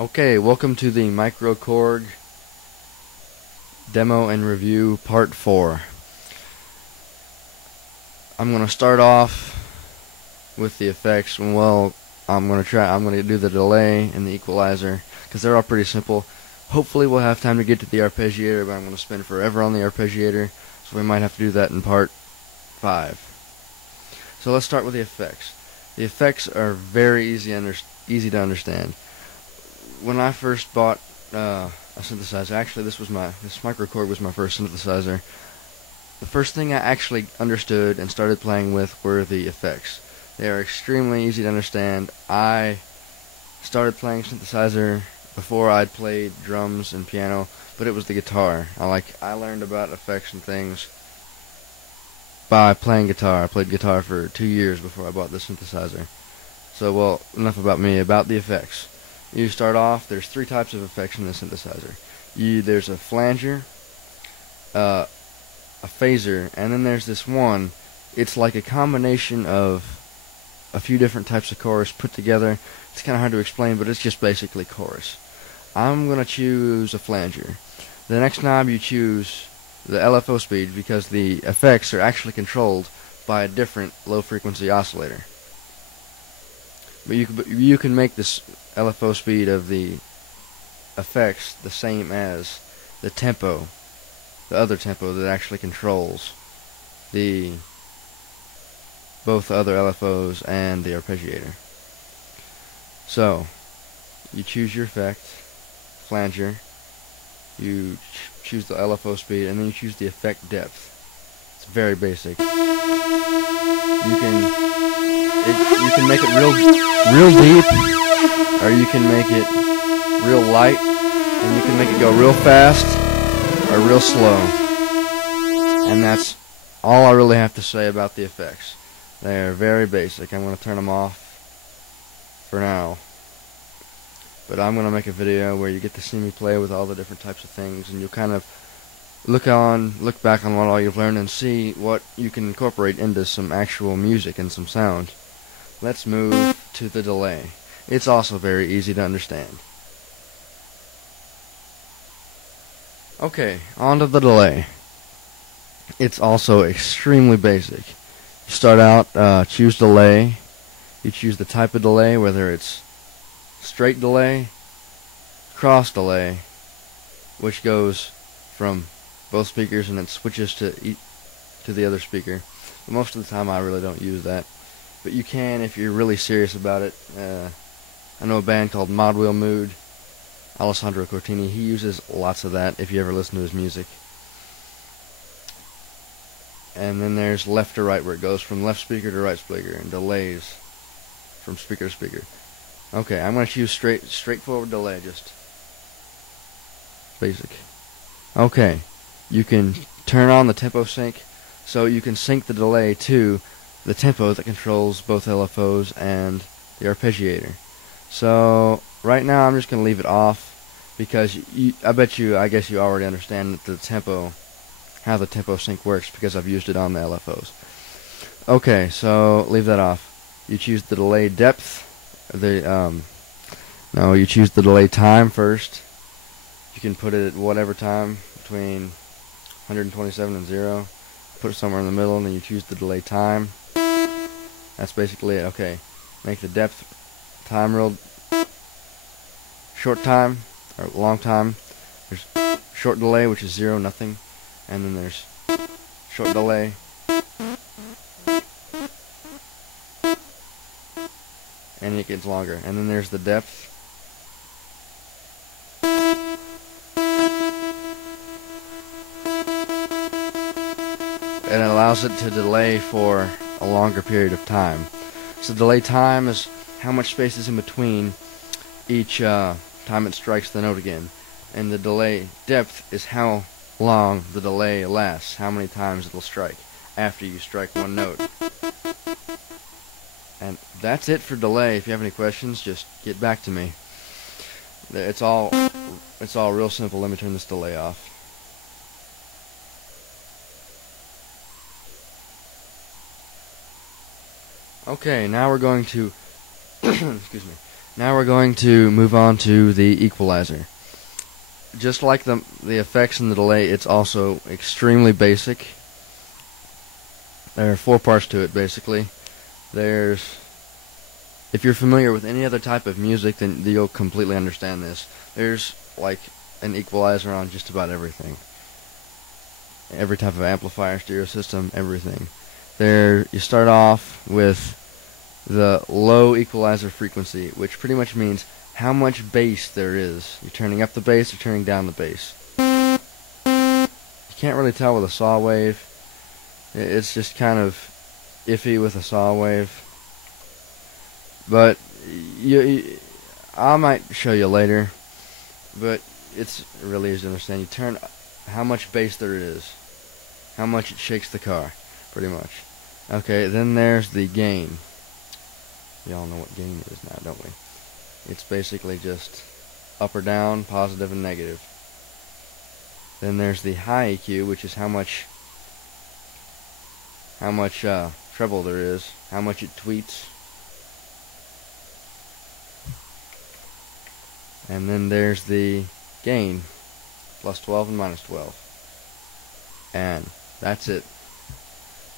Okay, welcome to the MicroKorg demo and review part 4. I'm going to start off with the effects. Well, I'm going to do the delay and the equalizer because they're all pretty simple. Hopefully we'll have time to get to the arpeggiator, but I'm going to spend forever on the arpeggiator, so we might have to do that in part 5. So let's start with the effects. The effects are very easy to understand. When I first bought a synthesizer, actually this MicroKorg was my first synthesizer. The first thing I actually understood and started playing with were the effects. They are extremely easy to understand. I started playing synthesizer before I'd played drums and piano, but it was the guitar. I learned about effects and things by playing guitar. I played guitar for 2 years before I bought the synthesizer. So, well, enough about me. About the effects. You start off, there's 3 types of effects in the synthesizer. There's a flanger, a phaser, and then there's this one. It's like a combination of a few different types of chorus put together. It's kind of hard to explain, but it's just basically chorus. I'm going to choose a flanger. The next knob you choose the LFO speed because the effects are actually controlled by a different low frequency oscillator. But you can make this LFO speed of the effects the same as the tempo, the other tempo that actually controls both the other LFOs and the arpeggiator. So you choose your effect, flanger, you choose the LFO speed, and then you choose the effect depth. It's very basic. You can make it real deep, or you can make it real light, and you can make it go real fast or real slow. And that's all I really have to say about the effects. They are very basic. I'm going to turn them off for now. But I'm going to make a video where you get to see me play with all the different types of things, and you'll kind of look back on what all you've learned and see what you can incorporate into some actual music and some sound. Let's move to the delay. It's also very easy to understand. Okay, on to the delay. It's also extremely basic. You start out, choose delay. You choose the type of delay, whether it's straight delay, cross delay, which goes from both speakers and it switches to the other speaker. But most of the time I really don't use that. But you can if you're really serious about it. I know a band called Mod Wheel Mood, Alessandro Cortini. He uses lots of that if you ever listen to his music. And then there's left to right, where it goes from left speaker to right speaker, and delays from speaker to speaker. Okay, I'm going to choose straightforward delay, just basic. Okay, you can turn on the tempo sync, so you can sync the delay to the tempo that controls both LFOs and the arpeggiator. So right now I'm just going to leave it off because I guess you already understand that the tempo, how the tempo sync works, because I've used it on the LFOs. Okay, so leave that off. You choose the delay depth. You choose the delay time first. You can put it at whatever time between 127 and 0. Put it somewhere in the middle, and then you choose the delay time. That's basically it. Okay, make the depth time real short time or long time. There's short delay, which is 0, nothing, and then there's short delay. And it gets longer. And then there's the depth. And it allows it to delay for a longer period of time. So delay time is how much space is in between each time it strikes the note again. And the delay depth is how long the delay lasts, how many times it'll strike after you strike one note. And that's it for delay. If you have any questions, just get back to me. It's all real simple. Let me turn this delay off. Okay, now we're going to excuse me. Now we're going to move on to the equalizer. Just like the effects and the delay, it's also extremely basic. There are 4 parts to it, basically. If you're familiar with any other type of music, then you'll completely understand this. There's like an equalizer on just about everything. Every type of amplifier, stereo system, everything. You start off with the low equalizer frequency, which pretty much means how much bass there is. You're turning up the bass or turning down the bass. You can't really tell with a saw wave. It's just kind of iffy with a saw wave. But I might show you later. But it's really easy to understand. You turn how much bass there is, how much it shakes the car, pretty much. Okay, then there's the gain. We all know what gain is now, don't we? It's basically just up or down, positive and negative. Then there's the high EQ, which is how much treble there is, how much it tweets. And then there's the gain, plus 12 and minus 12. And that's it.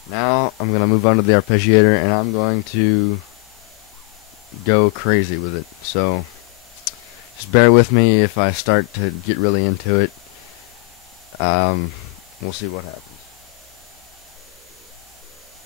Now I'm going to move on to the arpeggiator, and I'm going to go crazy with it. So just bear with me if I start to get really into it. We'll see what happens.